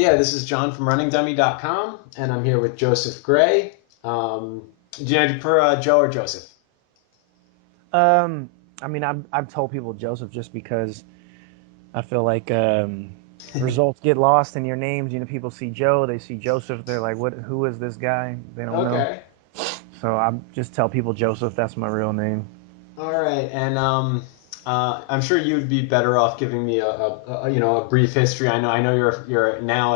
Yeah, this is John from RunningDummy.com, and I'm here with Joseph Gray. Do you prefer Joe or Joseph? Um, I've told people Joseph just because I feel like results get lost in your names. You know, people see Joe, they see Joseph, they're like, "What? Who is this guy?" They don't know. Okay. So I just tell people Joseph. That's my real name. All right, and I'm sure you'd be better off giving me a brief history. I know you're now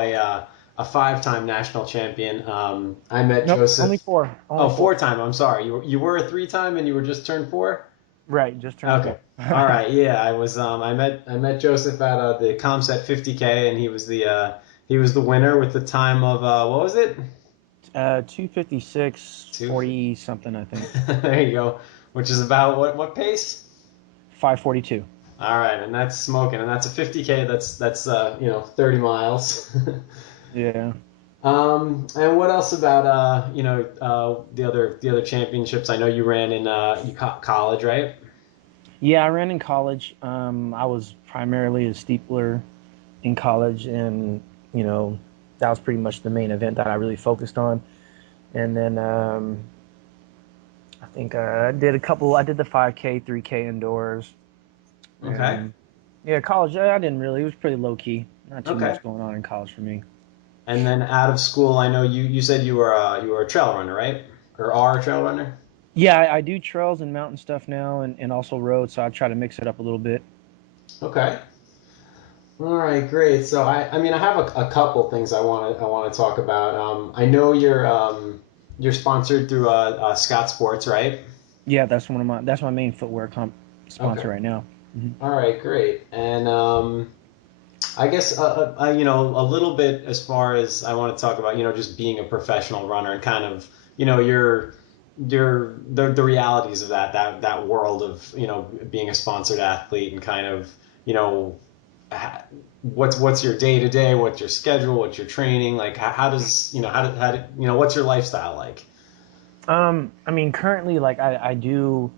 a five-time national champion. I met Nope, only Joseph. four. Only Oh, four. four-time. I'm sorry. You were a three-time and you were just turned four. Right, just turned Okay. four. All right. Yeah, I met Joseph at the Comset 50K, and he was the winner with the time of what was it? 256, Two. 40 something, I think. There you go. Which is about what pace? 542. All right, and that's smoking, and that's a 50K. That's 30 miles. Yeah. And what else about the other championships? I know you ran in college, right? Yeah, I ran in college. I was primarily a steepler in college, and you know that was pretty much the main event that I really focused on. And then I think I did a couple. I did the 5K, 3K indoors, Okay. and yeah, college. I didn't really. It was pretty low key. Not too Okay. much going on in college for me. And then out of school, I know you said you were a trail runner, right? Or are a trail runner? Yeah, I do trails and mountain stuff now, and also roads. So I try to mix it up a little bit. Okay. All right, great. So I mean, I have a couple things I want to talk about. I know you're sponsored through Scott Sports, right? Yeah, that's my main footwear Okay. sponsor right now. Hmm. All right, great. And I guess a little bit as far as I want to talk about, just being a professional runner and kind of, the realities of that world of, being a sponsored athlete and kind of, you know, what's your day to day, what's your schedule, what's your training, like how does, what's your lifestyle like? I mean, currently, like I do.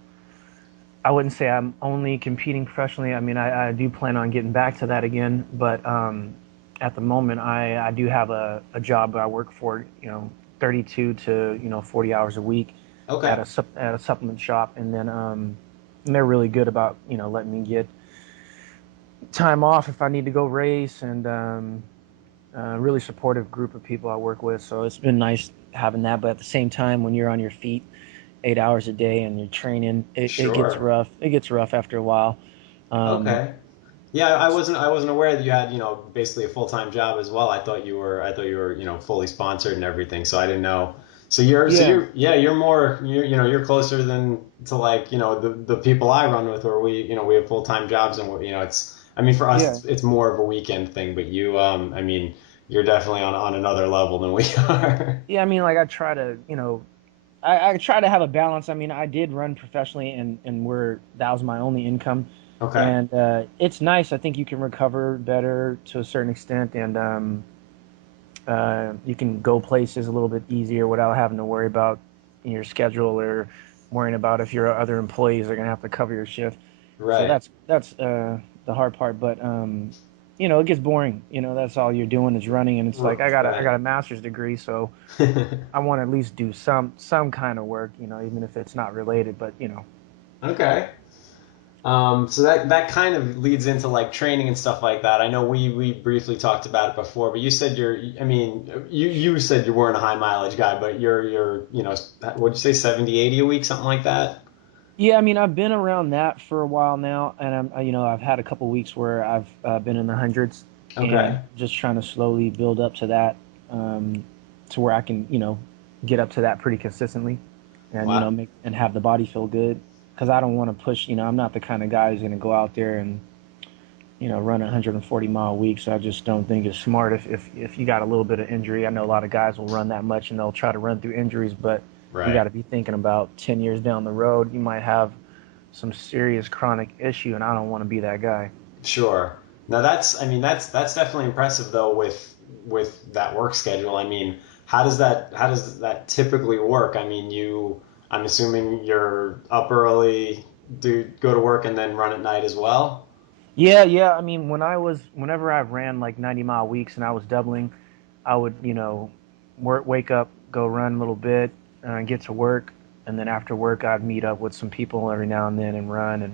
I wouldn't say I'm only competing professionally. I mean, I do plan on getting back to that again, but at the moment, I do have a job that I work for, 32 to 40 hours a week Okay. at a supplement shop, and then and they're really good about letting me get time off if I need to go race, and really supportive group of people I work with. So it's been nice having that, but at the same time, when you're on your feet 8 hours a day and you're training, it gets Sure. rough. It gets rough after a while. Um, Okay. Yeah, I wasn't aware that you had, basically a full-time job as well. I thought you were, fully sponsored and everything, so I didn't know. So you're so yeah, you're yeah, you're closer than to like, the people I run with where we have full-time jobs and it's I mean for us yeah, it's more of a weekend thing, but you I mean you're definitely on another level than we are. yeah. I mean, like I try to, I try to have a balance. I mean, I did run professionally, and where that was my only income, Okay. and it's nice. I think you can recover better to a certain extent, and you can go places a little bit easier without having to worry about your schedule or worrying about if your other employees are going to have to cover your shift. So Right. that's the hard part. But it gets boring. That's all you're doing is running, and it's like I Right. got a master's degree, so I want to at least do some kind of work. Even if it's not related. But Okay. So that kind of leads into like training and stuff like that. I know we briefly talked about it before, but you said I mean, you said you weren't a high mileage guy, but you're, what'd you say, 70, 80 a week, something like that? yeah, I mean, I've been around that for a while now, and I've had a couple weeks where I've been in the hundreds, and Okay. just trying to slowly build up to that, um, to where I can, get up to that pretty consistently, and Wow. make and have the body feel good, because I don't want to push. I'm not the kind of guy who's going to go out there and run a 140-mile week. So I just don't think it's smart if you got a little bit of injury. I know a lot of guys will run that much and they'll try to run through injuries, but you got Right. to be thinking about 10 years down the road, you might have some serious chronic issue, and I don't want to be that guy. Sure. Now I mean, that's definitely impressive though with that work schedule. I mean, how does that typically work? I mean, I'm assuming you're up early, go to work and then run at night as well. Yeah. I mean, whenever I ran like 90-mile weeks and I was doubling, I would, wake up, go run a little bit, get to work, and then after work I'd meet up with some people every now and then and run. And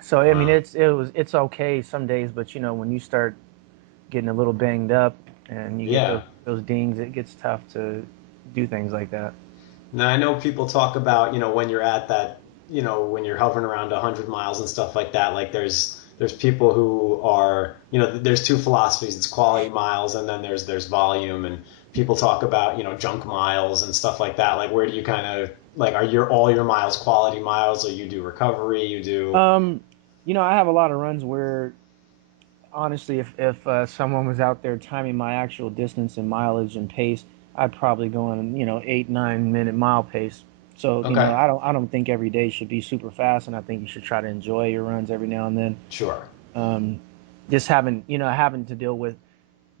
so I mean, Wow. it's okay some days, but when you start getting a little banged up and you get Yeah. those dings, it gets tough to do things like that. Now I know people talk about, when you're at that, when you're hovering around 100 miles and stuff like that, like there's people who are, there's two philosophies. It's quality miles and then there's volume, and people talk about, junk miles and stuff like that. Like where do you kind of like are your all your miles quality miles, or you do recovery, you do Um, I have a lot of runs where honestly, if someone was out there timing my actual distance and mileage and pace, I'd probably go on 8 9 minute mile pace. So okay, I don't think every day should be super fast, and I think you should try to enjoy your runs every now and then. sure. Um, just having to deal with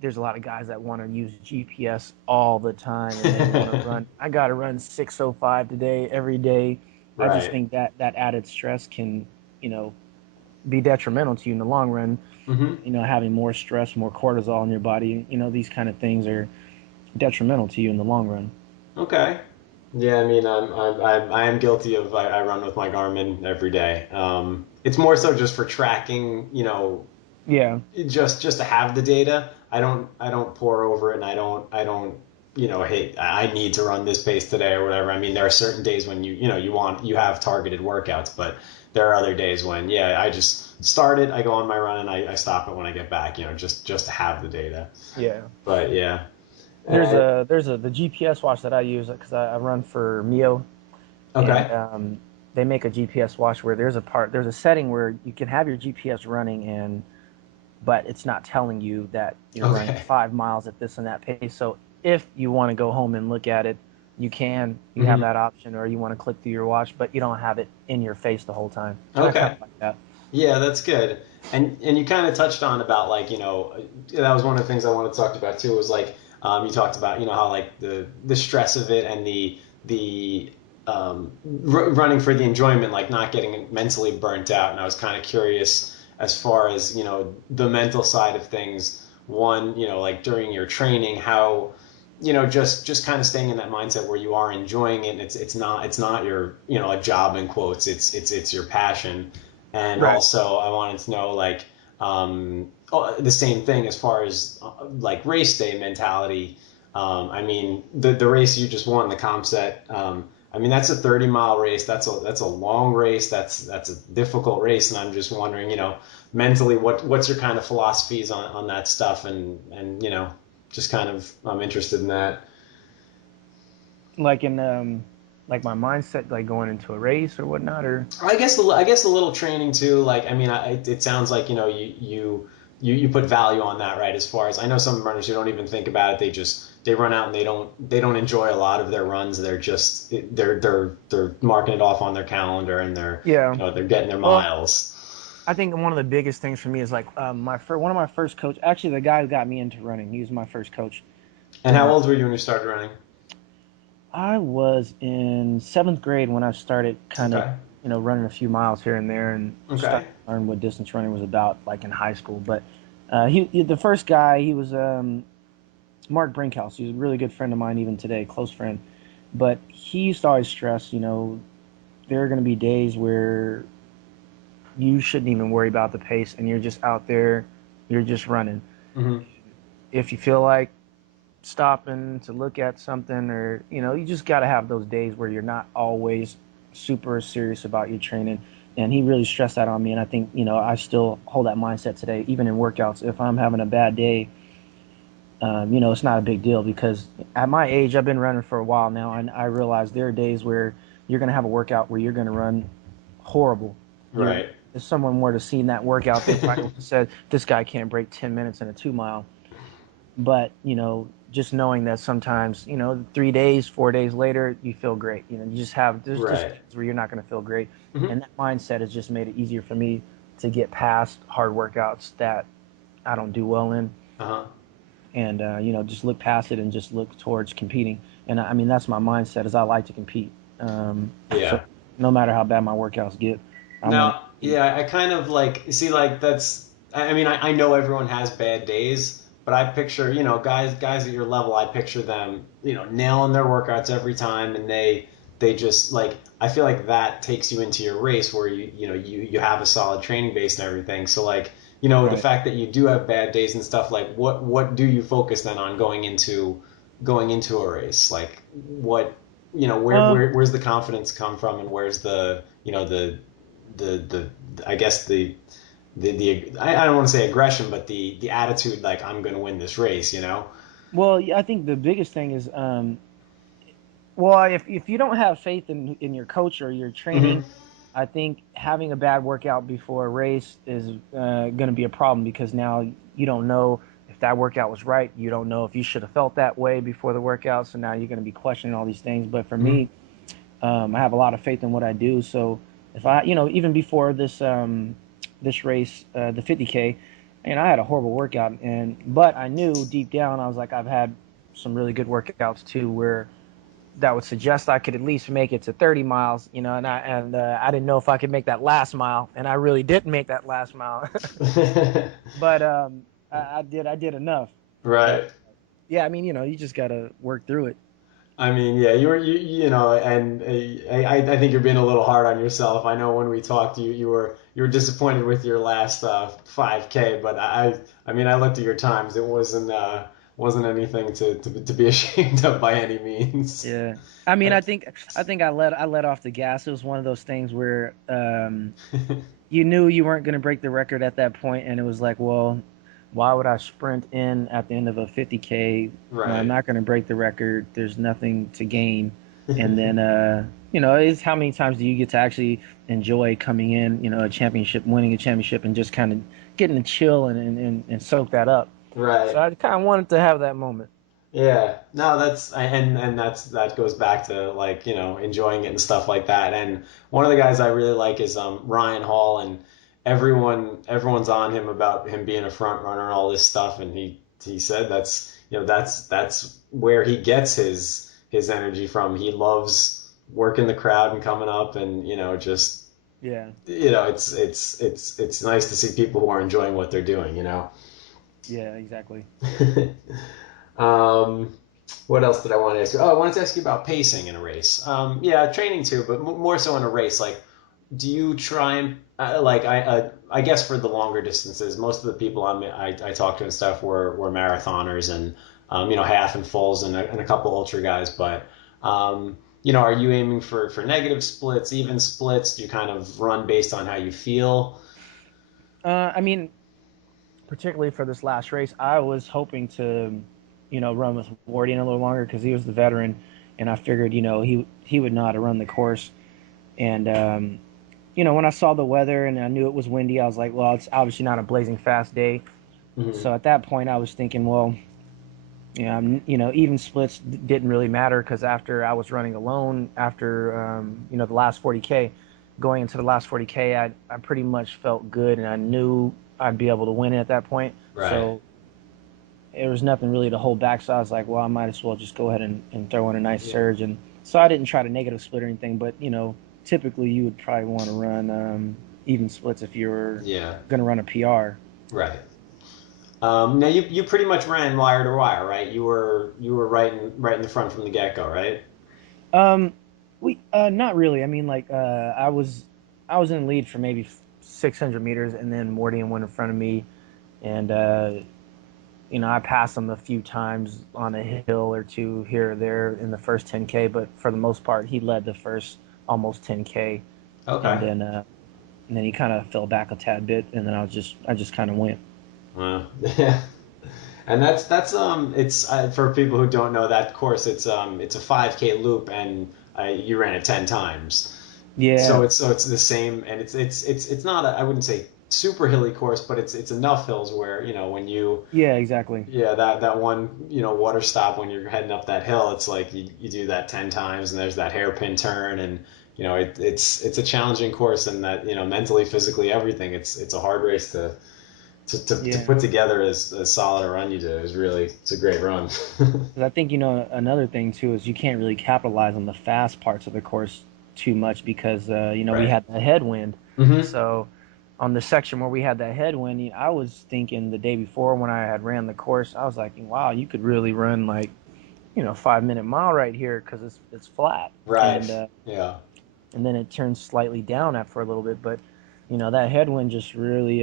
there's a lot of guys that want to use GPS all the time and they want to run. I got to run 6:05 today every day. I just Right. think that added stress can you know be detrimental to you in the long run. Hmm. Having more stress, more cortisol in your body, these kind of things are detrimental to you in the long run. Okay. Yeah, I mean, I am guilty of I run with my Garmin every day. It's more so just for tracking, Yeah, just to have the data. I don't pour over it, and I don't hey, I need to run this pace today or whatever. I mean, there are certain days when you have targeted workouts, but there are other days when I just start it, I go on my run, and I stop it when I get back. Just to have the data. yeah. But yeah. There's Uh, a there's a the GPS watch that I use because I run for Mio, and okay. they make a GPS watch where there's a setting where you can have your GPS running and but it's not telling you that you're running Okay. 5 miles at this and that pace. So if you want to go home and look at it, you can. You have Hmm. that option, or you want to click through your watch, but you don't have it in your face the whole time. And I kind Okay. of like that. Yeah, that's good. And you kind of touched on about like, that was one of the things I wanted to talk about too, was like you talked about, how like the stress of it and the running for the enjoyment, like not getting mentally burnt out. And I was kind of curious as far as, the mental side of things. One, like during your training, how just kind of staying in that mindset where you are enjoying it, and it's not your a job in quotes, it's your passion. And Right. also, I wanted to know, like, the same thing as far as like race day mentality. I mean, the race you just won, the ComSet. I mean, that's a 30-mile race. That's a long race. That's a difficult race, and I'm just wondering, mentally, what's your kind of philosophies on that stuff, and just kind of I'm interested in that. Like in like my mindset, like going into a race or whatnot, or I guess a little training too. Like, I mean, it sounds like you put value on that, right? As far as I know, some runners who don't even think about it, they run out and they don't enjoy a lot of their runs. They're marking it off on their calendar, and yeah. they're getting their Well, miles. I think one of the biggest things for me is like one of my first coach. Actually, the guy who got me into running, he was my first coach. And how Uh, old were you when you started running? I was in seventh grade when I started kind of, Okay. running a few miles here and there, and Okay. started to learn what distance running was about, like in high school. But the first guy, he was Mark Brinkhouse. He was a really good friend of mine, even today, close friend. But he used to always stress, there are going to be days where you shouldn't even worry about the pace, and you're just out there, you're just running. Hmm. If you feel like stopping to look at something, or you just got to have those days where you're not always super serious about your training. And he really stressed that on me, and I think I still hold that mindset today, even in workouts. If I'm having a bad day, it's not a big deal, because at my age, I've been running for a while now, and I realize there are days where you're going to have a workout where you're going to run horrible. You're Right. If someone were to seen that workout, they probably would have said, this guy can't break 10 minutes in a 2 mile. But just knowing that sometimes 3 days 4 days later you feel great. You just have there's just Right. days where you're not going to feel great, Hmm. and that mindset has just made it easier for me to get past hard workouts that I don't do well in, Uh-huh. and just look past it and just look towards competing. And I mean, that's my mindset, is I like to compete. So Yeah. no matter how bad my workouts get, I want to Now, Yeah, I kind of like see like that's. I mean, I know everyone has bad days, but I picture guys at your level. I picture them nailing their workouts every time, and they just like I feel like that takes you into your race where you have a solid training base and everything. So like the Right. fact that you do have bad days and stuff like what do you focus then on going into a race? Like what Um, where's the confidence come from, and where's the the I guess I don't want to say aggression, but the attitude like I'm going to win this race, you know? well, yeah, I think the biggest thing is, well, if you don't have faith in your coach or your Hmm. training, I think having a bad workout before a race is going to be a problem because now you don't know if that workout was right. You don't know if you should have felt that way before the workout. So now you're going to be questioning all these things. But for Hmm. me, I have a lot of faith in what I do. So if I, even before this race, the 50K, and I had a horrible workout, but I knew deep down I was like I've had some really good workouts too, where that would suggest I could at least make it to 30 miles, and I didn't know if I could make that last mile, and I really didn't make that last mile, but I did enough. But Right. yeah, I mean, you just gotta work through it. I mean, yeah, and I think you're being a little hard on yourself. I know when we talked, you were disappointed with your last 5K, but I mean, I looked at your times. It wasn't anything to be ashamed of by any means. Yeah. I mean, I think I let off the gas. It was one of those things where you knew you weren't going to break the record at that point, and it was like, well, why would I sprint in at the end of a 50K? I'm Right. not going to break the record. There's nothing to gain. And then it's how many times do you get to actually enjoy coming in, a championship, winning a championship, and just kind of getting to chill and soak that up. So Right. I kind of wanted to have that moment. Yeah, no, that goes back to like enjoying it and stuff like that. And one of the guys I really like is Ryan Hall, and everyone's on him about him being a front runner and all this stuff. And he said that's where he gets his energy from. He loves working the crowd and coming up, and just Yeah. it's nice to see people who are enjoying what they're doing. Yeah, exactly. Um, what else did I want to ask you? Oh, I wanted to ask you about pacing in a race. Yeah, training too, but more so in a race. Like, do you try and I guess for the longer distances, most of the people I talk to and stuff were marathoners and half and fulls and a couple ultra guys. But are you aiming for negative splits, even splits? Do you kind of run based on how you feel? I mean, particularly for this last race, I was hoping to, run with Wardian a little longer because he was the veteran, and I figured, he would know how to run the course. And when I saw the weather and I knew it was windy, I was like, well, it's obviously not a blazing fast day. Hmm. So at that point, I was thinking, well, even splits didn't really matter because after I was running alone, after the last 40K, going into the last 40K, I pretty much felt good and I knew I'd be able to win it at that point. Right. So there was nothing really to hold back. So I was like, well, I might as well just go ahead and throw in a nice Yeah. surge. And so I didn't try to negative split or anything, but typically you would probably want to run even splits if you were Yeah. going to run a PR. Right. Now you pretty much ran wire to wire, right? You were right in the front from the get go, right? Um, we not really. I mean, like I was in the lead for maybe 600 meters, and then Mordian went in front of me, and I passed him a few times on a hill or two here or there in the first 10K, but for the most part, he led the first almost 10K, and Okay. then he kind of fell back a tad bit, and then I just kind of went. Yeah. And that's it's for people who don't know that course, it's a 5K loop, and you ran it 10 times. Yeah, So it's the same, and it's not I wouldn't say super hilly course, but it's enough hills where when you yeah, exactly. yeah, that one, water stop when you're heading up that hill, it's like you do that 10 times and there's that hairpin turn, and it's a challenging course, and that, mentally, physically, everything. It's a hard race to Yeah, put together as solid a run you do. It's a great run. 'cause I think another thing too is you can't really capitalize on the fast parts of the course too much because we Right. had the headwind. Mm-hmm. So on the section where we had that headwind, I was thinking the day before when I had ran the course, I was like, wow, you could really run like 5-minute mile right here because it's flat, Right. and Yeah. then it turns slightly down after a little bit, but that headwind just really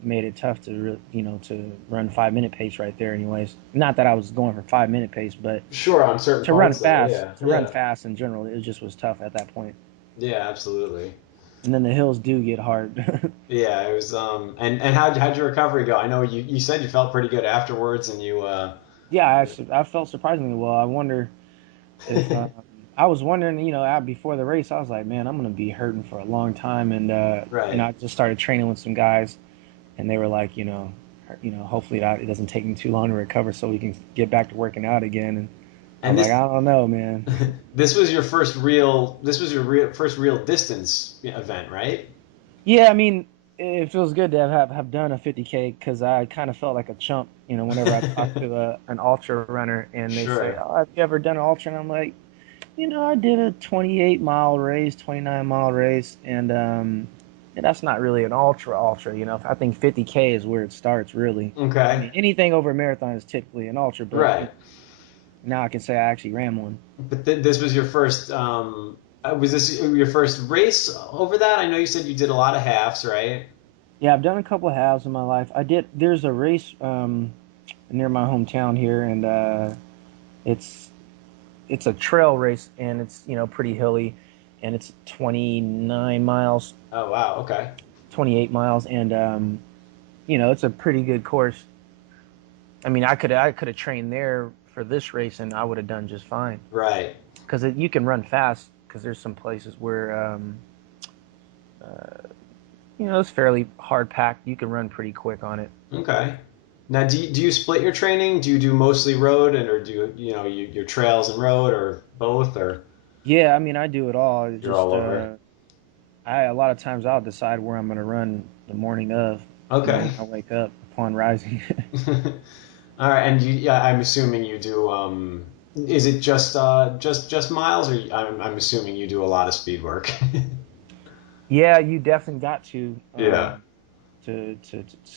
made it tough to to run 5-minute pace right there. Anyways, not that I was going for 5-minute pace, but Sure, on certain to run parts though. fast, Yeah. to run Yeah. fast in general, it just was tough at that point. Yeah. Absolutely. And then the hills do get hard. Yeah. It was. And how'd your recovery go? I know you said you felt pretty good afterwards, and you. Yeah, I felt surprisingly well. I wonder if I was wondering, before the race, I was like, man, I'm gonna be hurting for a long time, and Right. I just started training with some guys, and they were like, hopefully it doesn't take me too long to recover, so we can get back to working out again. And I And was like, this I don't know, man. this was your first real. This was your first real distance event, right? Yeah, I mean, it feels good to have done a 50K because I kind of felt like a chump, whenever I talk to an ultra runner and they say, Sure. "Oh, have you ever done an ultra?" And I'm like, I did a 28-mile race, 29-mile race, and that's not really an ultra ultra. I think 50K is where it starts really. I Okay. mean, anything over a marathon is typically an ultra, but Right. now I can say I actually ran one. But this was your first. Was this your first race over that? I know you said you did a lot of halves, right? Yeah, I've done a couple of halves in my life. I did. There's a race near my hometown here, and it's it's a trail race, and it's pretty hilly, and it's 29 miles, Oh wow. Okay. 28 miles, and it's a pretty good course. I mean, I could have trained there for this race, and I would have done just fine Right. because you can run fast because there's some places where it's fairly hard packed. You can run pretty quick on it. Okay. Now, do you split your training? Do you do mostly road, and or do your trails and road, or both, or Yeah, I mean, I do it all. It you're all just over? I a lot of times I'll decide where I'm going to run the morning of, Okay. when I wake up upon rising. All right, and yeah, I'm assuming you do. Is it just miles, or I'm assuming you do a lot of speed work. Yeah, you definitely got Yeah. to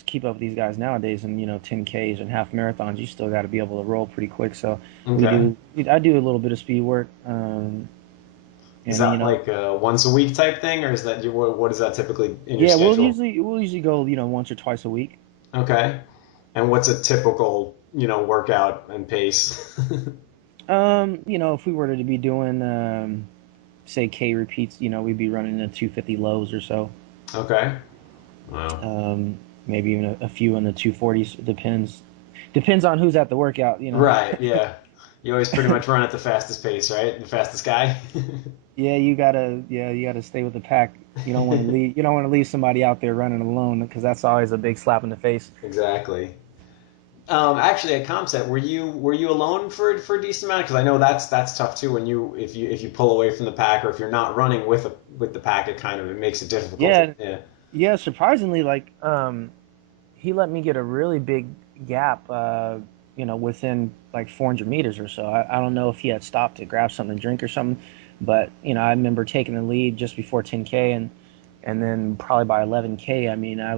keep up with these guys nowadays, and 10Ks and half marathons. You still got to be able to roll pretty quick. So Okay. I do a little bit of speed work, Is and that like a once a week type thing, or is that what is that typically in your yeah, schedule? we'll usually go once or twice a week. Okay. And what's a typical workout and pace? If we were to be doing say K repeats, we'd be running the 250 lows or so. Okay. Wow. Maybe even a few in the 240s. Depends on who's at the workout. Right, yeah. You always pretty much run at the fastest pace, right? The fastest guy. You gotta stay with the pack. You don't want to leave somebody out there running alone because that's always a big slap in the face. Exactly. Actually, at ComSet, were you alone for a decent amount? Because I know that's tough too. When if you pull away from the pack, or if you're not running with the pack, it makes it difficult. Yeah, Yeah. yeah. Surprisingly, like he let me get a really big gap. Within like 400 meters or so. I don't know if he had stopped to grab something to drink or something, but I remember taking the lead just before 10K, and then probably by 11K, I mean, I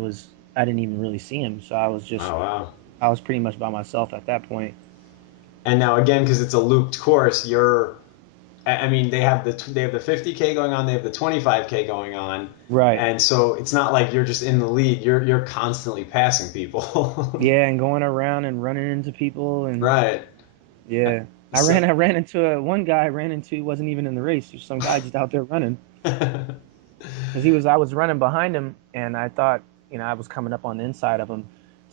didn't even really see him, so Oh wow. I was pretty much by myself at that point. And now again, because it's a looped course, I mean, they have the 50K going on, they have the 25K going on, Right. and so it's not like you're just in the lead. You're constantly passing people. Yeah, and going around and running into people, and Right. yeah, So. I ran into one guy I ran into wasn't even in the race. There's some guy just out there running because I was running behind him, and I thought I was coming up on the inside of him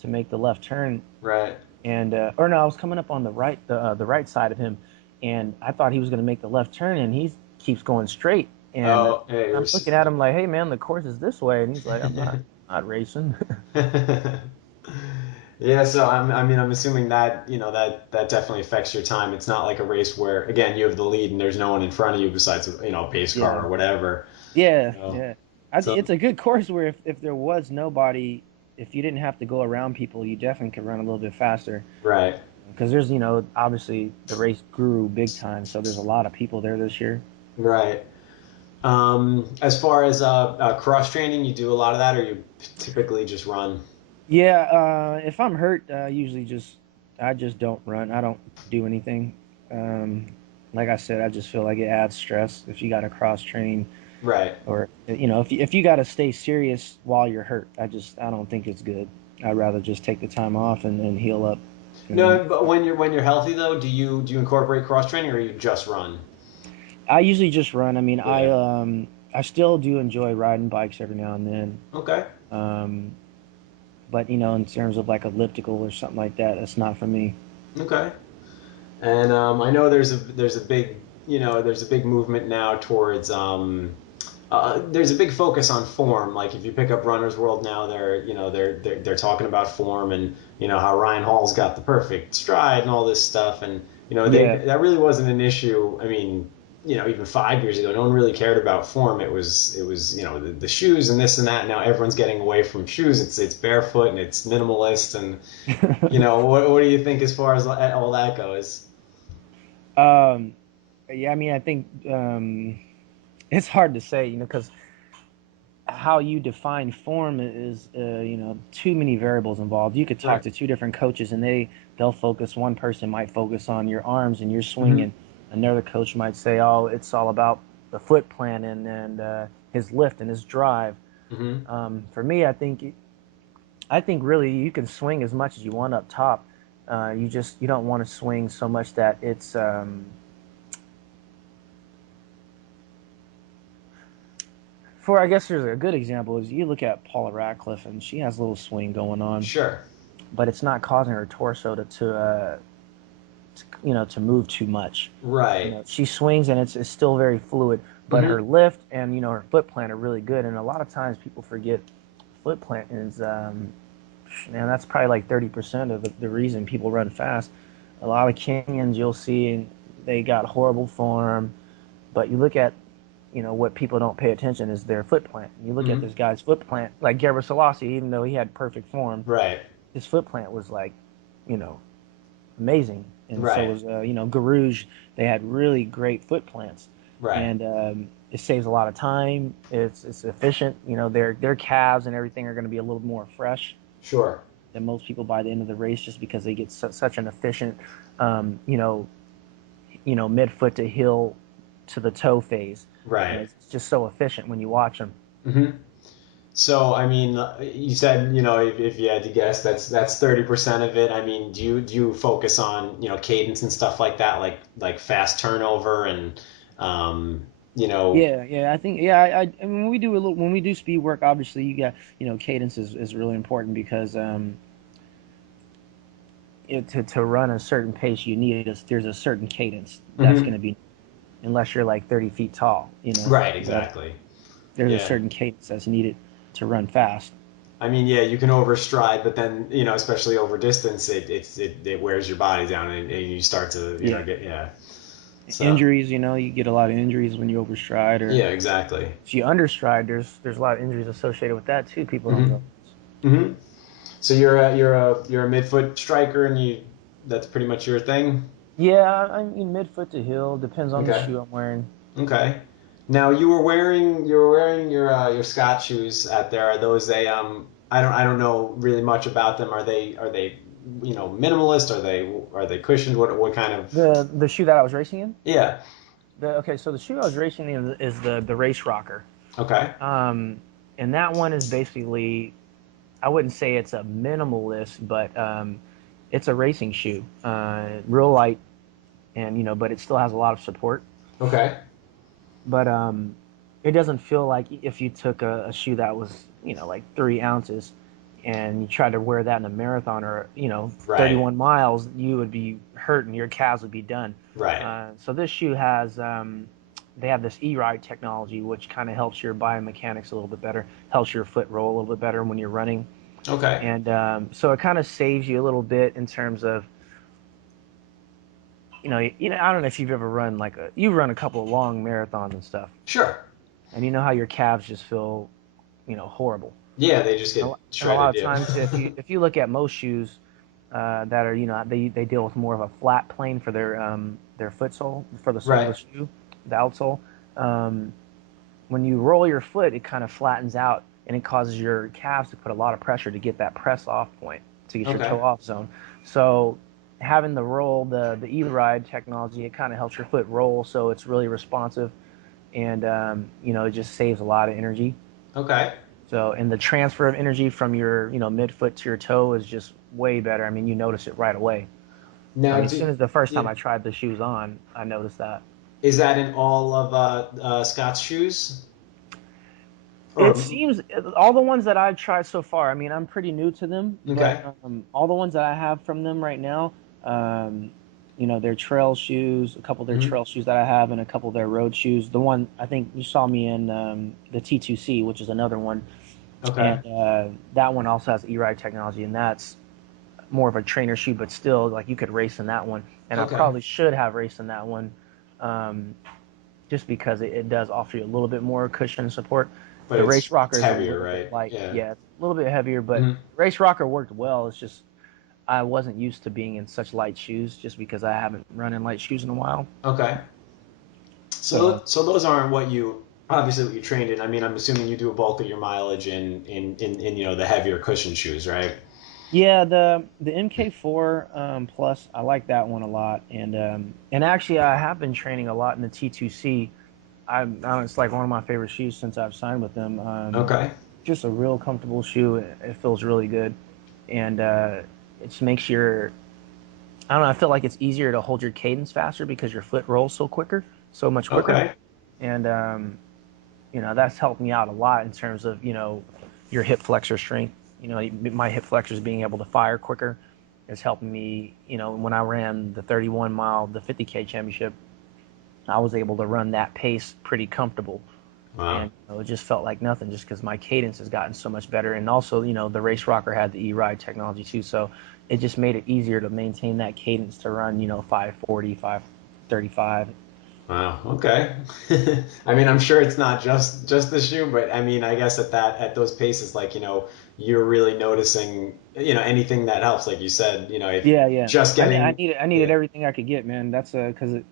to make the left turn, Right. and or no, I was coming up on the right side of him, and I thought he was going to make the left turn, and he keeps going straight, and Oh, yeah, I'm looking at him like, hey man, the course is this way, and he's like, I'm not racing. Yeah, so I'm assuming that that definitely affects your time. It's not like a race where again you have the lead and there's no one in front of you besides a pace car Yeah, or whatever. yeah, So, yeah. so It's a good course where if there was nobody, if you didn't have to go around people, you definitely could run a little bit faster. right. Because there's, obviously the race grew big time, so there's a lot of people there this year. Right. As far as cross training, you do a lot of that, or you typically just run? Yeah, if I'm hurt, usually I just don't run. I don't do anything. Um, like I said, I just feel like it adds stress if you got to cross train Right. or if you got to stay serious while you're hurt. I don't think it's good. I'd rather just take the time off and heal up. And No, but when you're healthy though, do you incorporate cross training, or you just run? I usually just run. I mean, Yeah. I still do enjoy riding bikes every now and then. Okay. Um, but in terms of like elliptical or something like that, that's not for me. Okay. And I know there's a big there's a big movement now towards there's a big focus on form. Like if you pick up Runner's World now, they're talking about form and how Ryan Hall's got the perfect stride and all this stuff. And they Yeah. that really wasn't an issue. I mean, even 5 years ago, no one really cared about form. It was the shoes and this and that. Now everyone's getting away from shoes. It's barefoot and it's minimalist. And what do you think as far as all that goes? um, yeah, I mean, I think it's hard to say, because how you define form is, too many variables involved. You could talk Right. to two different coaches, and they'll focus. One person might focus on your arms and your swing, Hmm. and another coach might say, "Oh, it's all about the foot plan and his lift and his drive." Hmm. For me, I think really you can swing as much as you want up top. You don't want to swing so much that it's for I guess there's a good example is you look at Paula Radcliffe and she has a little swing going on, Sure. but it's not causing her torso to move too much. Right. She swings and it's still very fluid, but Hmm. her lift and her foot plant are really good. And a lot of times people forget foot plant is and that's probably like 30% of the reason people run fast. A lot of Kenyans you'll see they got horrible form, but you look at what people don't pay attention is their foot plant. You look at Hmm. this guy's foot plant, like Gerber Selassie, even though he had perfect form, Right. his foot plant was like, you know, amazing. And so Right. was, Garouge. They had really great foot plants, Right. and it saves a lot of time. It's efficient. Their calves and everything are going to be a little more fresh Sure. than most people by the end of the race, just because they get such an efficient, um, you know, midfoot to heel to the toe phase. Right. It's just so efficient when you watch them. Hmm. So, I mean, you said, if you had to guess, that's 30% of it. I mean, do you focus on, cadence and stuff like that, like fast turnover and, um, you know, Yeah, yeah, I think yeah, and when we do a little when we do speed work, obviously you got cadence is really important because to run a certain pace you need there's a certain cadence that's going hmm. to be unless you're like 30 feet tall, Right, but exactly. there's a Yeah. certain cadence that's needed to run fast. I mean, yeah, you can overstride, but then, especially over distance, it wears your body down and you start to, Yeah, get, yeah. So, injuries, you get a lot of injuries when you overstride or yeah, exactly. if you understride. There's a lot of injuries associated with that too. People don't Hmm. know. Hmm. So you're a midfoot striker, and that's pretty much your thing. Yeah, I mean midfoot to heel depends on the Okay. shoe I'm wearing. Okay. Now you were wearing your Scott shoes out there. Are those I don't know really much about them. Are they minimalist? Are they cushioned? What kind of The shoe that I was racing in. yeah. Okay, so the shoe I was racing in is the race rocker. Okay. Um, and that one is basically, I wouldn't say it's a minimalist, but it's a racing shoe. Real light, and but it still has a lot of support. Okay. But it doesn't feel like if you took a shoe that was like 3 ounces, and you tried to wear that in a marathon or Right. 31 miles, you would be hurt and your calves would be done. Right. So this shoe has they have this e-ride technology which kind of helps your biomechanics a little bit better, helps your foot roll a little bit better when you're running, Okay. and so it kind of saves you a little bit in terms of I don't know if you've ever run you run a couple of long marathons and stuff, Sure. and you know how your calves just feel horrible. Yeah, they just get And a lot shredded. of times, Yeah. if you look at most shoes that are they deal with more of a flat plane for their foot sole for the sole of Right. the shoe, the outsole. Um, when you roll your foot, it kind of flattens out and it causes your calves to put a lot of pressure to get that press off point, to get your Okay. toe off zone. So having the roll, the E-Ride technology, it kind of helps your foot roll, so it's really responsive, and it just saves a lot of energy. Okay. So, and the transfer of energy from your, midfoot to your toe is just way better. I mean, you notice it right away. I Now, mean, as soon as the first time yeah, I tried the shoes on, I noticed that. is that in all of Scott's shoes? It Or seems all the ones that I've tried so far, I mean, I'm pretty new to them, but okay. all the ones that I have from them right now, um, their trail shoes, a couple of their Hmm. trail shoes that I have, and a couple of their road shoes. The one I think you saw me in, the T2C, which is another one, and Okay. that one also has E-Ride technology, and that's more of a trainer shoe, but still, like you could race in that one. And I Okay. probably should have raced in that one, um, just because it does offer you a little bit more cushion and support. But The Race it's Rocker is a heavier, little bit right? light. Yeah. Yeah, it's a little bit heavier, but Hmm. Race Rocker worked well. It's just I wasn't used to being in such light shoes, just because I haven't run in light shoes in a while. Okay. So So those aren't what you trained in. I mean, I'm assuming you do a bulk of your mileage in the heavier cushion shoes, right? yeah, the MK4 Plus, I like that one a lot, and actually I have been training a lot in the T2C. It's like one of my favorite shoes since I've signed with them. Okay. Just a real comfortable shoe. It feels really good, and it just makes I don't know. I feel like it's easier to hold your cadence faster because your foot rolls so much quicker, Okay. and that's helped me out a lot in terms of your hip flexor strength. My hip flexors being able to fire quicker is helping me. When I ran the 31 mile, the 50K championship, I was able to run that pace pretty comfortable, Wow. and it just felt like nothing, just because my cadence has gotten so much better. And also, the Race Rocker had the E-Ride technology too, so it just made it easier to maintain that cadence to run 540, 535. Wow. Okay. I mean, I'm sure it's not just the shoe, but I mean, I guess at those paces, like you're really noticing anything that helps, like you said, if Yeah, yeah. just getting I needed yeah everything I could get, man. That's because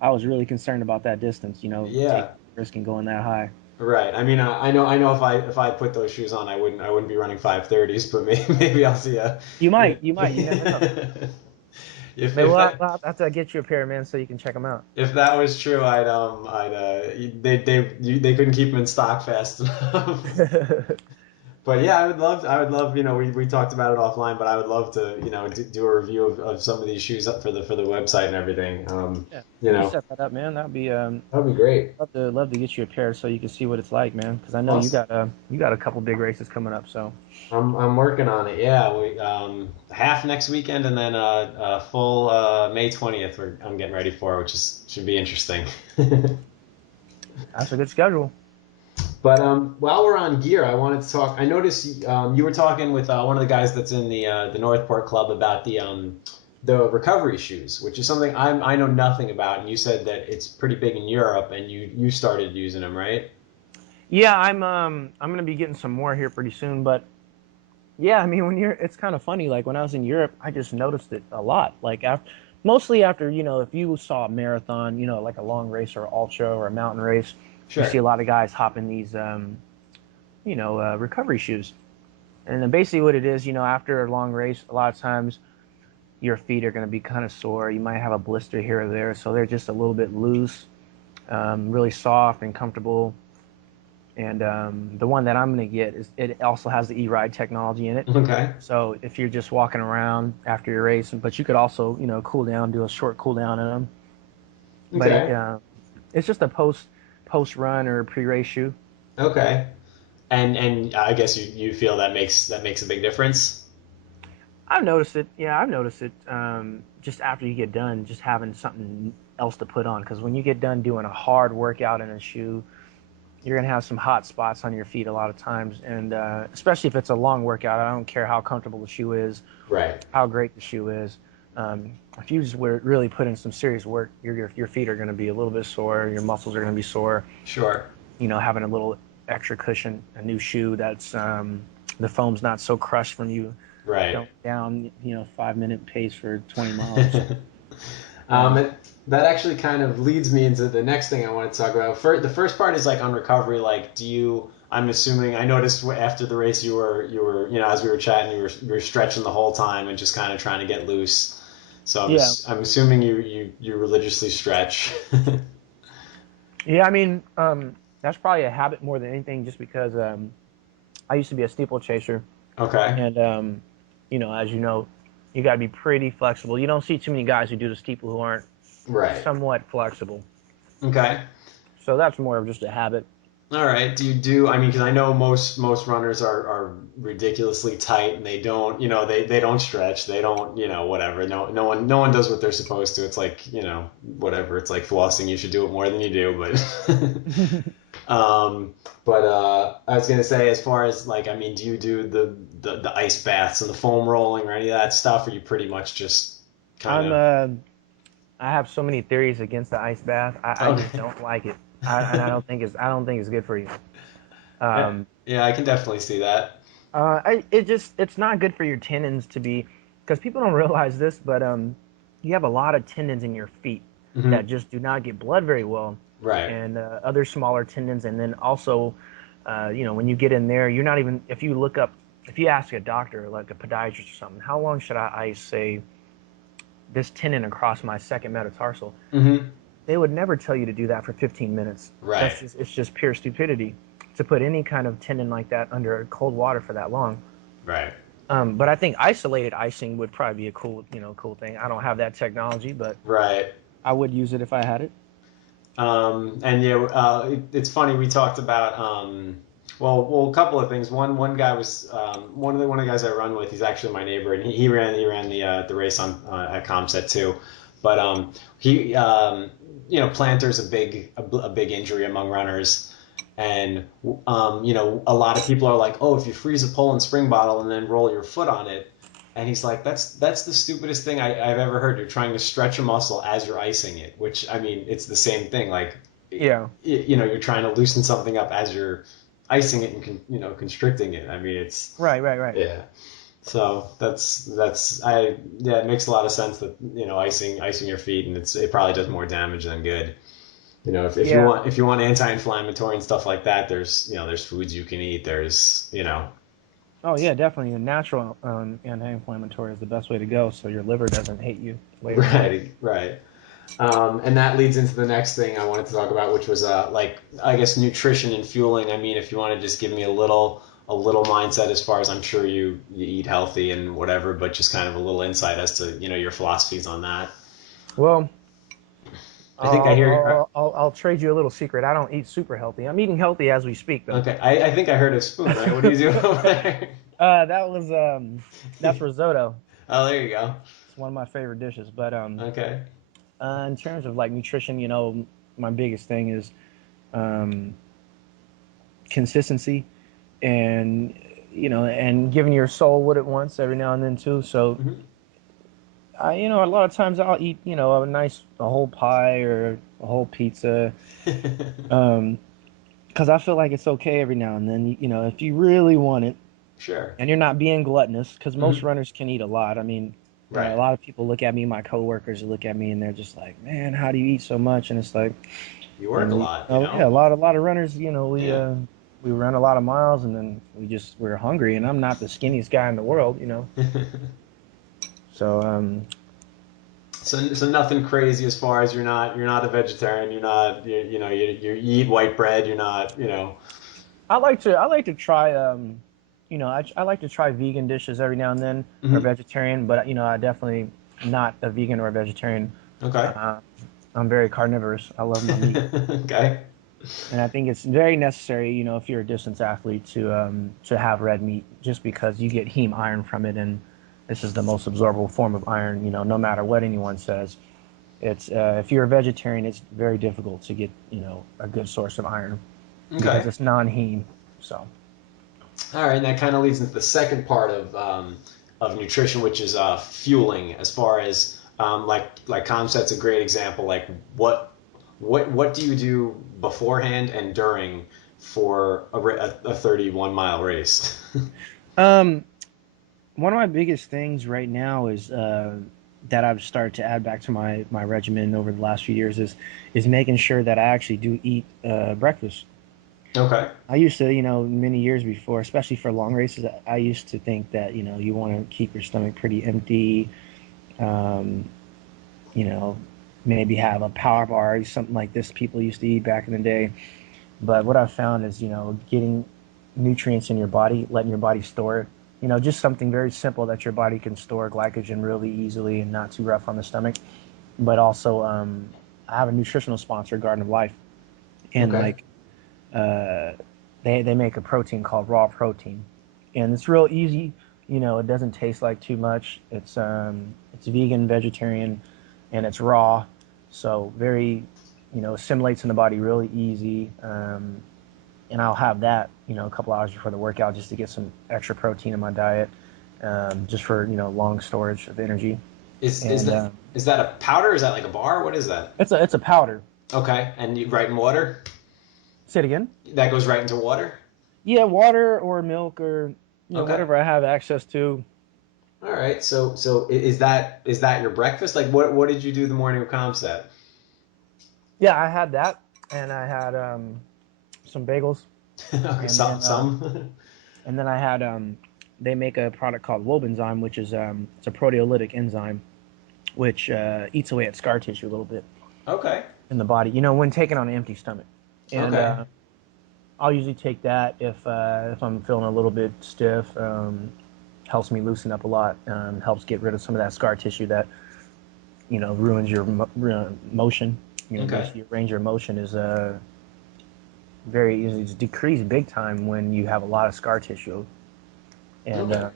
I was really concerned about that distance, taking yeah risk and going that high. right. I mean, I know if I put those shoes on, I wouldn't be running 530s, but maybe I'll see a yeah. You might, you never know. If Maybe if that we'll have to get you a pair, man, so you can check them out. if that was true, I'd they couldn't keep them in stock fast enough. But yeah, I would love, we talked about it offline, but I would love to, do a review of some of these shoes up for the website and everything. Yeah, You we can know, set that up, man. That'd be that'd be great. love to get you a pair so you can see what it's like, man. Because I know Awesome. you got a couple big races coming up, so. I'm working on it. Yeah, we half next weekend and then full May 20th. I'm getting ready for, which should be interesting. That's a good schedule. But while we're on gear, I wanted to talk. I noticed you were talking with one of the guys that's in the Northport Club about the recovery shoes, which is something I know nothing about. And you said that it's pretty big in Europe, and you started using them, right? Yeah, I'm gonna be getting some more here pretty soon, but yeah, I mean, it's kind of funny. Like when I was in Europe, I just noticed it a lot. Like mostly after, if you saw a marathon, like a long race or ultra or a mountain race, you see Sure. a lot of guys hopping these, recovery shoes. And then basically what it is, after a long race, a lot of times your feet are going to be kind of sore. You might have a blister here or there, so they're just a little bit loose, really soft and comfortable. And the one that I'm going to get it also has the E-Ride technology in it. Okay. So if you're just walking around after your race, but you could also cool down, do a short cool down in them. But Okay. it's just a post run or pre race shoe. Okay. And I guess you feel that makes a big difference. I've noticed it. Yeah, I've noticed it. Just after you get done, just having something else to put on, because when you get done doing a hard workout in a shoe, you're gonna have some hot spots on your feet a lot of times, and especially if it's a long workout. I don't care how comfortable the shoe is, Right. how great the shoe is. If you just really put in some serious work, your feet are going to be a little bit sore. Your muscles are going to be sore. Sure. Having a little extra cushion, a new shoe that's the foam's not so crushed from you Right. going down, 5-minute pace for 20 miles. um, Um, and, that actually kind of leads me into the next thing I want to talk about. The first part is like on recovery. Like, do you? I'm assuming I noticed after the race you were as we were chatting you were stretching the whole time and just kind of trying to get loose. So Yeah. I'm assuming you religiously stretch. Yeah, I mean, that's probably a habit more than anything, just because I used to be a steeplechaser, Okay. and as you know, you got to be pretty flexible. You don't see too many guys who do the steeple who aren't Right. somewhat flexible. Okay. So that's more of just a habit. All right. Do you do? I mean, because I know most runners are ridiculously tight and they don't, they don't stretch. They don't, whatever. No one does what they're supposed to. It's like, whatever. It's like flossing. You should do it more than you do. I was gonna say, as far as like, I mean, do you do the ice baths and the foam rolling or any of that stuff? Or you pretty much just kind I'm of I have so many theories against the ice bath. I just okay. don't like it. And I don't think it's good for you. Um, Yeah, I can definitely see that. it's not good for your tendons to be, because people don't realize this, but you have a lot of tendons in your feet that Hmm. just do not get blood very well, Right. and other smaller tendons, and then also, when you get in there, you're not even, if you ask a doctor like a podiatrist or something, how long should I ice, say, this tendon across my second metatarsal? Hmm. They would never tell you to do that for 15 minutes. Right. It's just pure stupidity to put any kind of tendon like that under cold water for that long. Right. But I think isolated icing would probably be a cool thing. I don't have that technology, but Right. I would use it if I had it. And yeah, it's funny. We talked about a couple of things. One guy was one of the guys I run with. He's actually my neighbor, and he ran the race on at Comset too. But he plantar's a big injury among runners, and a lot of people are like, oh, if you freeze a Poland Spring bottle and then roll your foot on it. And he's like, that's the stupidest thing I've ever heard. You're trying to stretch a muscle as you're icing it, which I mean, it's the same thing. Like, Yeah. you're trying to loosen something up as you're icing it and constricting it. I mean, it's Right. Right. Right. yeah. So yeah, it makes a lot of sense that icing your feet and it probably does more damage than good. If you Yeah. want anti-inflammatory and stuff like that, there's foods you can eat. There's Oh yeah, definitely. A natural anti-inflammatory is the best way to go, so your liver doesn't hate you later on. right, right. And that leads into the next thing I wanted to talk about, which was like I guess nutrition and fueling. I mean, if you want to just give me a little mindset as far as I'm sure you eat healthy and whatever, but just kind of a little insight as to your philosophies on that. Well, I think I hear. I'll trade you a little secret. I don't eat super healthy. I'm eating healthy as we speak, though. Okay, I think I heard a spoon. Right? What do you do over there? That was that's risotto. Oh, there you go. It's one of my favorite dishes. But Okay. in terms of like nutrition, my biggest thing is um, consistency, and and giving your soul what it wants every now and then too. So Hmm. a lot of times I'll eat a whole pie or a whole pizza, um, because I feel like it's okay every now and then. If you really want it Sure. and you're not being gluttonous, because most Hmm. runners can eat a lot. I mean, a Right. lot of people look at me, my coworkers look at me, and they're just like, "Man, how do you eat so much?" And it's like, You work a and lot, yeah, a lot of runners, Yeah. we run a lot of miles, and then we're hungry, and I'm not the skinniest guy in the world. So So nothing crazy as far as you're not a vegetarian. You're not you eat white bread. You're not I like to try I like to try vegan dishes every now and then, or Mhm. vegetarian, but I definitely not a vegan or a vegetarian. Okay. Uh, I'm very carnivorous. I love my meat. Okay. And I think it's very necessary, if you're a distance athlete, to have red meat, just because you get heme iron from it, and this is the most absorbable form of iron. No matter what anyone says, it's if you're a vegetarian, it's very difficult to get a good source of iron because Okay. it's non-heme. So All right. And that kind of leads into the second part of nutrition, which is fueling. As far as like Comset's a great example. Like what do you do beforehand and during for a 31-mile race? um, one of my biggest things right now is that I've started to add back to my regimen over the last few years is making sure that I actually do eat breakfast. Okay. I used to, many years before, especially for long races, I used to think that, you want to keep your stomach pretty empty, um, you know, maybe have a power bar, something like this people used to eat back in the day. But what I've found is, getting nutrients in your body, letting your body store it, just something very simple that your body can store glycogen really easily and not too rough on the stomach. But also, I have a nutritional sponsor, Garden of Life, and Okay. like, uh, they make a protein called raw protein, and it's real easy. It doesn't taste like too much. It's vegan, vegetarian, and it's raw, so very, assimilates in the body really easy. And I'll have that, a couple hours before the workout just to get some extra protein in my diet, just for long storage of energy. Is And that a powder? Is that like a bar? What is that? it's a powder. Okay. And you right in water? Say it again. That goes right into water? Yeah, water or milk or Okay. whatever I have access to. All right. Is that your breakfast? Like what did you do the morning of comps at? Yeah, I had that, and I had some bagels, Okay, and then some. I had they make a product called Wobenzyme, which is it's a proteolytic enzyme which eats away at scar tissue a little bit Okay. in the body. When taken on an empty stomach, and Okay. I'll usually take that if I'm feeling a little bit stiff. Helps me loosen up a lot. Helps get rid of some of that scar tissue that ruins your motion. Okay. Your range of motion is very easy to decrease big time when you have a lot of scar tissue. And Okay.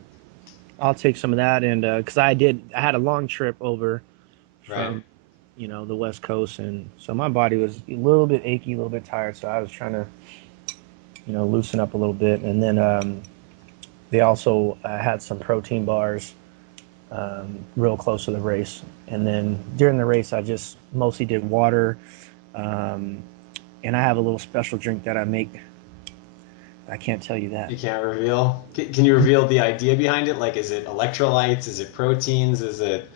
I'll take some of that, and because I had a long trip over Right. from the West Coast, and so my body was a little bit achy, a little bit tired. So I was trying to loosen up a little bit, and then they also had some protein bars real close to the race. And then during the race, I just mostly did water. Um, and I have a little special drink that I make. I can't tell you that. You can't reveal. Can you reveal the idea behind it? Like, is it electrolytes? Is it proteins? Is it?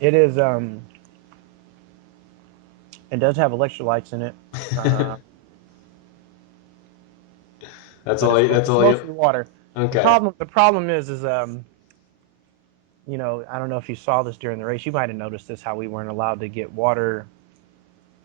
It is. It does have electrolytes in it, uh, That's but all. That's it's all you. mostly water. The Okay. problem. The problem is I don't know if you saw this during the race. You might have noticed this, how we weren't allowed to get water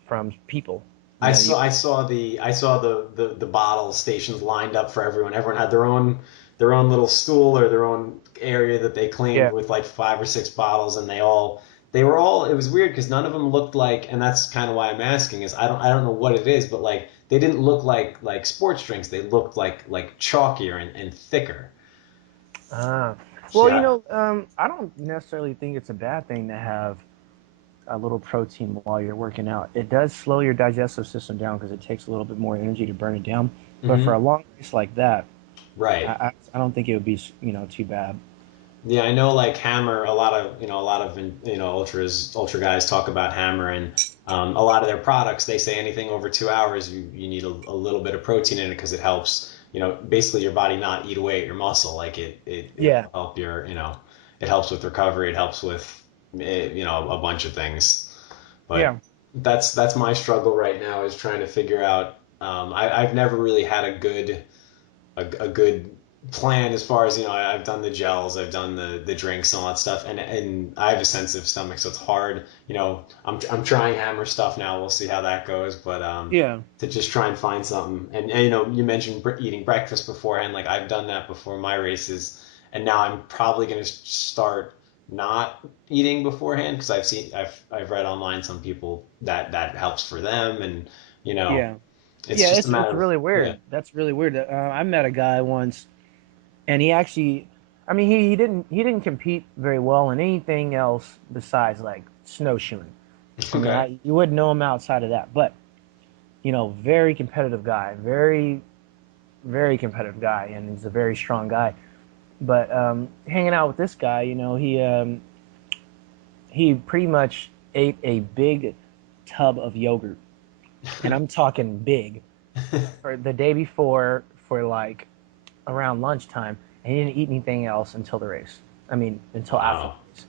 from people. I You saw. I saw the bottle stations lined up for everyone. Everyone had their own little stool or their own area that they claimed yeah. with like 5 or 6 bottles, and they were all. It was weird because none of them looked like, and that's kind of why I'm asking is I don't know what it is, but like they didn't look like sports drinks. They looked like chalkier and thicker. Ah. Well, Yeah. I don't necessarily think it's a bad thing to have a little protein while you're working out. It does slow your digestive system down because it takes a little bit more energy to burn it down. But for a Hmm. long race like that, Right. I don't think it would be too bad. Yeah, I know like Hammer, a lot of ultra guys talk about Hammer and a lot of their products. They say anything over 2 hours, you need a little bit of protein in it because it helps, basically your body not eat away at your muscle. Like it'll Yeah. help it helps with recovery. It helps with, a bunch of things. But Yeah. that's my struggle right now is trying to figure out. I've never really had a good plan as far as I've done the gels, I've done the drinks and all that stuff, and I have a sensitive stomach, so it's hard. I'm trying Hammer stuff now. We'll see how that goes, but Yeah. to just try and find something. And you mentioned eating breakfast beforehand. Like I've done that before my races, and now I'm probably going to start not eating beforehand because I've read online some people that helps for them, and you know Yeah. it's Yeah. just a It's matter of really yeah. weird. That's really weird. I met a guy once, and he actually, I mean, he didn't compete very well in anything else besides like snowshoeing. I mean, Okay. you wouldn't know him outside of that, but very competitive guy, very very competitive guy, and he's a very strong guy. But hanging out with this guy, he pretty much ate a big tub of yogurt, and I'm talking big, for the day before for like around lunchtime, and he didn't eat anything else until the race. I mean, until after the Wow. race.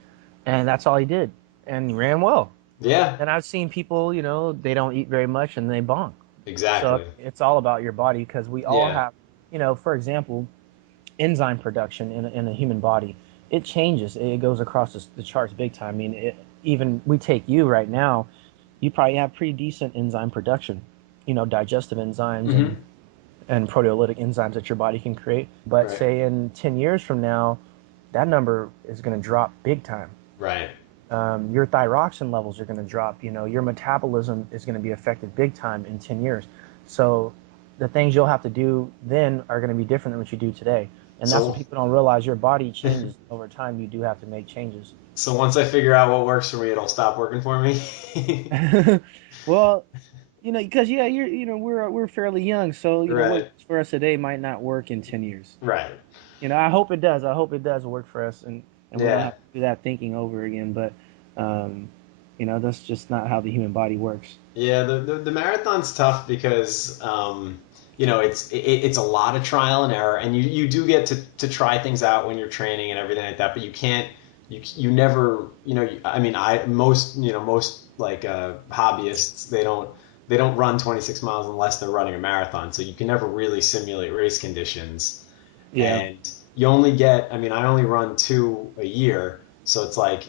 and that's all he did, and he ran well. Yeah, And I've seen people, they don't eat very much and they bonk. So exactly. it's all about your body because we all Yeah. have, for example, enzyme production in a human body. It changes. It goes across the charts big time. I mean, even we take you right now, you probably have pretty decent enzyme production, digestive enzymes Hmm. and proteolytic enzymes that your body can create. But Right. say in 10 years from now, that number is going to drop big time. Right. Your thyroxine levels are going to drop. Your metabolism is going to be affected big time in 10 years. So the things you'll have to do then are going to be different than what you do today. And that's what So people don't realize. Your body changes over time. You do have to make changes. so once I figure out what works for me, it'll stop working for me. Well, because yeah, we're fairly young, so what Right. works for us today might not work in 10 years. Right. I hope it does. I hope it does work for us, and we don't Yeah. have to do that thinking over again. But, um, that's just not how the human body works. Yeah, the marathon's tough because it's a lot of trial and error, and you do get to try things out when you're training and everything like that, but you can't you never I mean I most most like hobbyists they don't run 26 miles unless they're running a marathon, so you can never really simulate race conditions, Yeah. and you only get I mean I only run two a year, so it's like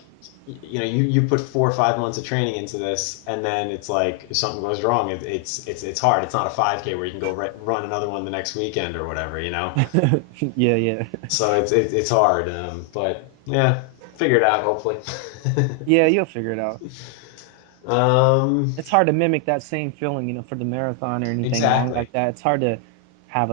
you put 4 or 5 months of training into this, and then it's like if something goes wrong, it's hard. It's not a 5K where you can go run another one the next weekend or whatever. Yeah, yeah. So it's hard, but yeah, figure it out hopefully. Yeah, you'll figure it out. um, It's hard to mimic that same feeling, for the marathon or anything long exactly. like that. It's hard to have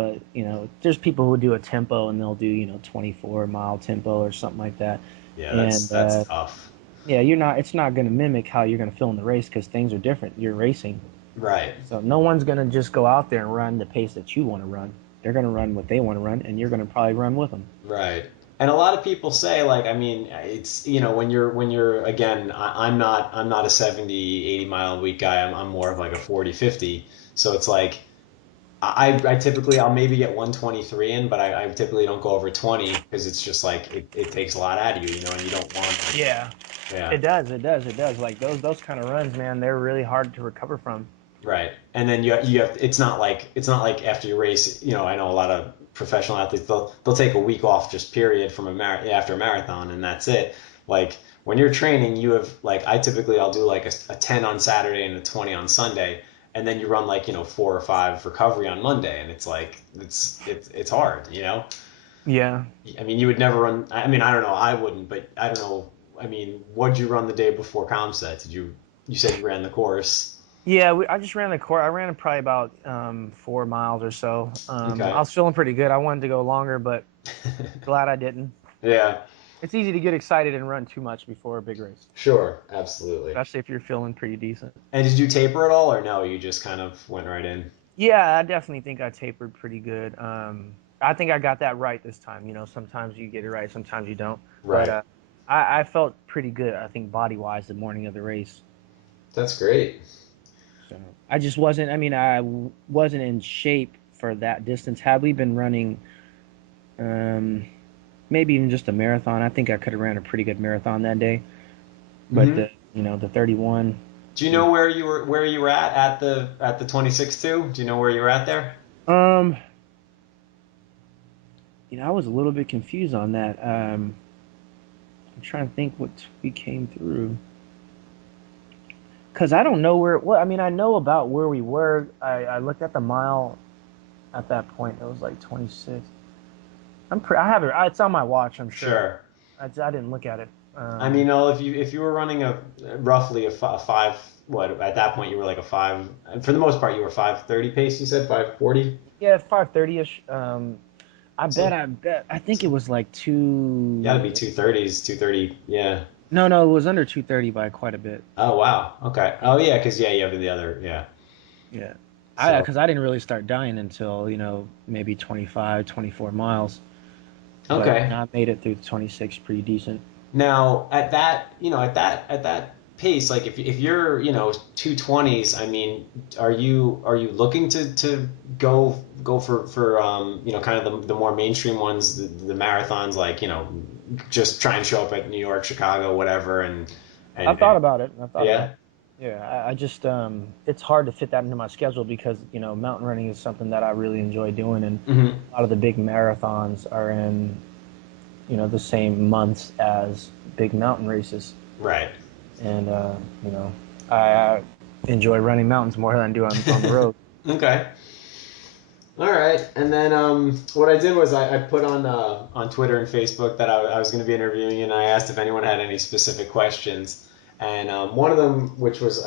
there's people who do a tempo and they'll do, 24-mile tempo or something like that. Yeah, that's And that's tough. yeah, it's not going to mimic how you're going to feel in the race because things are different. You're racing. Right. So no one's going to just go out there and run the pace that you want to run. They're going to run what they want to run, and you're going to probably run with them. Right. And a lot of people say like I mean it's when you're again I'm not a 70, 80 mile a week guy. I'm more of like a 40, 50. So it's like I typically I'll maybe get 123 in, but I typically don't go over 20 because it's just like it takes a lot out of you, and you don't want like Yeah, yeah. it does. It does. It does. Like those kind of runs, man, they're really hard to recover from. Right. And then you have it's not like after you race, I know a lot of professional athletes they'll take a week off just period from after a marathon and that's it. Like when you're training, you have like I'll do like a 10 on Saturday and a 20 on Sunday and then you run like, 4 or 5 recovery on Monday and it's like it's hard. Yeah. I mean, you would never run I mean, I don't know, I wouldn't, but I don't know. I mean, what'd you run the day before Comset? You said you ran the course. Yeah, I just ran the course. I ran probably about 4 miles or so. I Okay. was feeling pretty good. I wanted to go longer, but glad I didn't. Yeah. It's easy to get excited and run too much before a big race, Sure, absolutely. especially if you're feeling pretty decent. And did you taper at all, or no? You just kind of went right in. Yeah, I definitely think I tapered pretty good. I think I got that right this time. Sometimes you get it right, sometimes you don't. But Right. I felt pretty good. I think body wise the morning of the race. That's great. So I just wasn't. I mean, wasn't in shape for that distance. Had we been running, um, maybe even just a marathon, I think I could have ran a pretty good marathon that day. But Hmm. the 31. Do you know where you were at the 26 too? Do you know where you were at there? Um, I was a little bit confused on that. I'm trying to think what we came through. Because I don't know where. Well, I mean, I know about where we were. I looked at the mile at that point. It was like 26. I have it. It's on my watch. I'm sure. Sure. I didn't look at it. I mean, no, if you were running a roughly a five, what at that point you were like a five. For the most part, you were 5:30 pace. You said 5:40. Yeah, 5:30 ish. So I bet. I think it was like got to two. be 2:30s, 2:30. Yeah. No, no, it was under 2:30 by quite a bit. Oh wow. Okay. Oh yeah, because yeah, you have the other. Yeah. Yeah. So Because I didn't really start dying until, maybe 25, 24 miles. But okay. I made it through 26 pretty decent. Now, at that pace, like if you're 220s, I mean, are you looking to go for kind of the more mainstream ones, the marathons, like just try and show up at New York, Chicago, whatever, I've thought and about it. I've thought about yeah. it. Yeah, I just it's hard to fit that into my schedule because mountain running is something that I really enjoy doing, and Hmm. a lot of the big marathons are in the same months as big mountain races, Right. and you know I enjoy running mountains more than I do on the road. Okay. All right, and then what I did was I put on Twitter and Facebook that I was going to be interviewing you, and I asked if anyone had any specific questions. And one of them, which was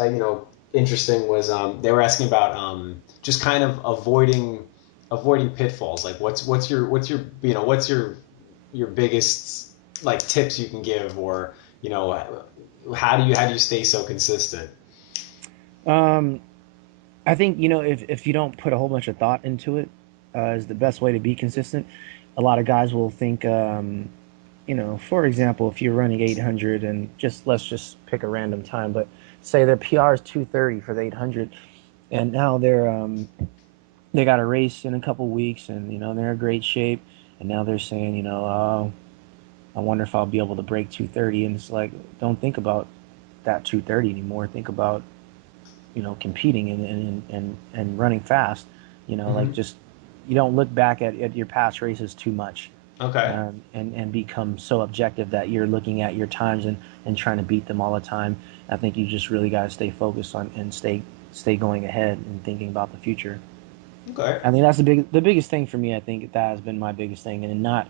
interesting, was they were asking about just kind of avoiding pitfalls. Like what's your what's your biggest like tips you can give, or how do you stay so consistent? Um, I think if you don't put a whole bunch of thought into it, is the best way to be consistent. A lot of guys will think, for example, if you're running 800 and let's just pick a random time, but say their PR is 2:30 for the 800, and now they got a race in a couple weeks, and they're in great shape, and now they're saying, oh, I wonder if I'll be able to break 2:30, and it's like, don't think about that 2:30 anymore. Think about competing and running fast. Like, Hmm. just you don't look back at your past races too much, Okay. and become so objective that you're looking at your times and trying to beat them all the time. I think you just really got to stay focused on and stay going ahead and thinking about the future. Okay. I think that's the biggest thing for me. I think that has been my biggest thing, and not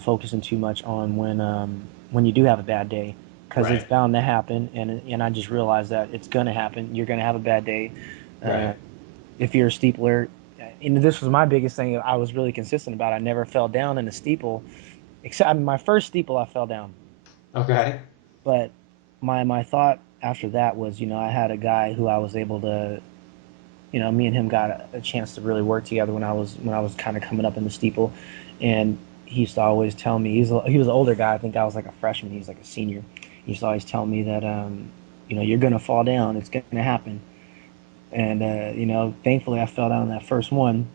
focusing too much on when you do have a bad day, because it's Right. bound to happen. And I just realized that it's gonna happen. You're gonna have a bad day. Uh, Right. if you're a steepler, and this was my biggest thing. I was really consistent about. I never fell down in a steeple, except, I mean, my first steeple I fell down, Okay. but my thought after that was, I had a guy who I was able to, me and him got a chance to really work together when I was kind of coming up in the steeple, and he used to always tell me, he was an older guy. I think I was like a freshman. He was like a senior. He used to always tell me that you're gonna fall down. It's gonna happen. And thankfully I fell down that first one,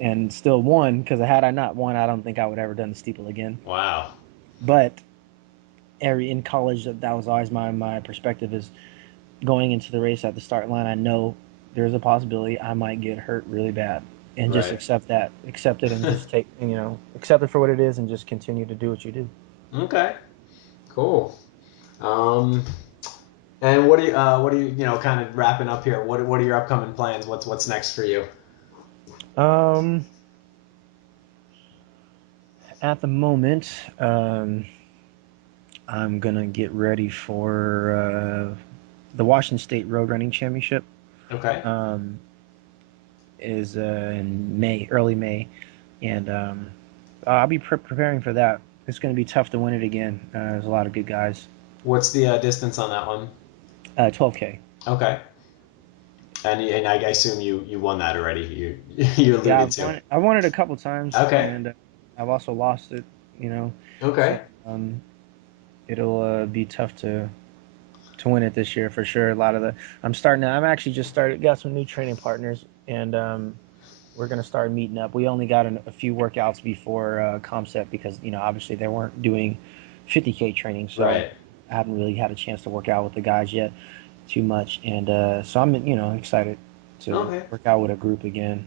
and still won, because had I not won, I don't think I would ever done the steeple again. Wow. But in college, that was always my perspective, is going into the race at the start line. I know there's a possibility I might get hurt really bad, and just Right. accept it, and just accept it for what it is, and just continue to do what you do. Okay. Cool. Um, and kind of wrapping up here? What are your upcoming plans? What's next for you? Um, at the moment, I'm gonna get ready for the Washington State Road Running Championship. Okay. Um, is in May, early May, and I'll be preparing for that. It's going to be tough to win it again. There's a lot of good guys. What's the distance on that one? 12K. Okay. And I assume you won that already. You Yeah, alluded to. I've won it a couple times, Okay. and I've also lost it. So Okay. it'll be tough to win it this year for sure. A lot of the I'm actually just started, got some new training partners, and we're gonna start meeting up. We only got a few workouts before Comset, because obviously they weren't doing 50K training, so Right. I haven't really had a chance to work out with the guys yet too much, and so I'm excited to Okay. work out with a group again.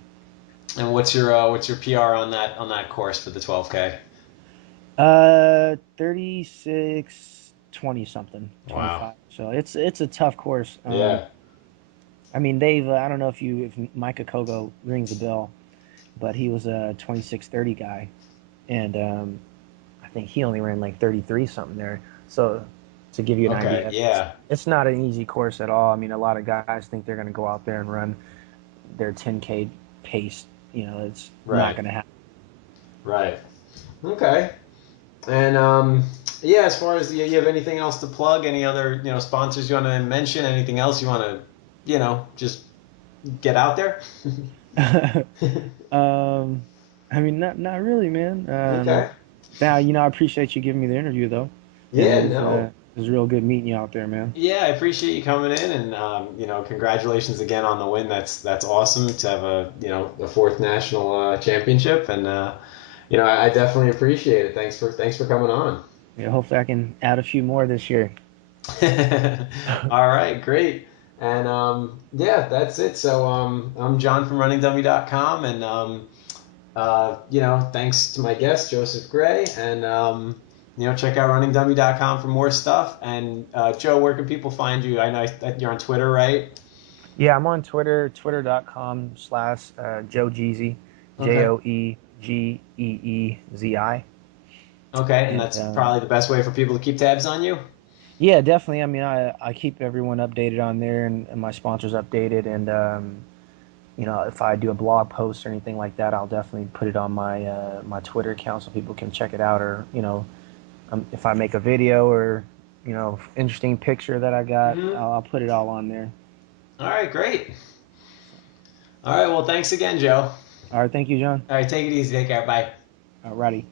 And what's your PR on that course for the 12K? 36, 20 something, Wow. 25. So it's a tough course. Yeah. I mean, they've I don't know if Micah Kogo rings a bell, but he was a 26:30 guy, and I think he only ran like 33 something there. So to give you an Okay. idea, Yeah. it's not an easy course at all. I mean, a lot of guys think they're going to go out there and run their 10K pace. It's not Right. going to happen. Right. Okay. And yeah, as far as you have anything else to plug, any other sponsors you want to mention, anything else you want to just get out there? um, I mean, not really, man. Okay. Now, I appreciate you giving me the interview, though, and Yeah. No. it was real good meeting you out there, man. Yeah, I appreciate you coming in, and congratulations again on the win. That's awesome to have a fourth national championship, and I definitely appreciate it. Thanks for coming on. Yeah, hopefully I can add a few more this year. All right, great. And yeah, that's it. So I'm John from RunningDummy.com, and thanks to my guest Joseph Gray, and check out RunningDummy.com for more stuff. And Joe, where can people find you? I know that you're on Twitter, right? Yeah, I'm on Twitter, twitter.com/Joe Jeezy, Okay. JoeGeeezi. Okay, and And that's probably the best way for people to keep tabs on you. yeah, definitely. I mean, I keep everyone updated on there and my sponsors updated. And, if I do a blog post or anything like that, I'll definitely put it on my Twitter account so people can check it out. Or, if I make a video or, interesting picture that I got, Hmm. I'll put it all on there. All right, great. All right, well, thanks again, Joe. All right. Thank you, John. All right, take it easy. Take care. Bye. Alrighty.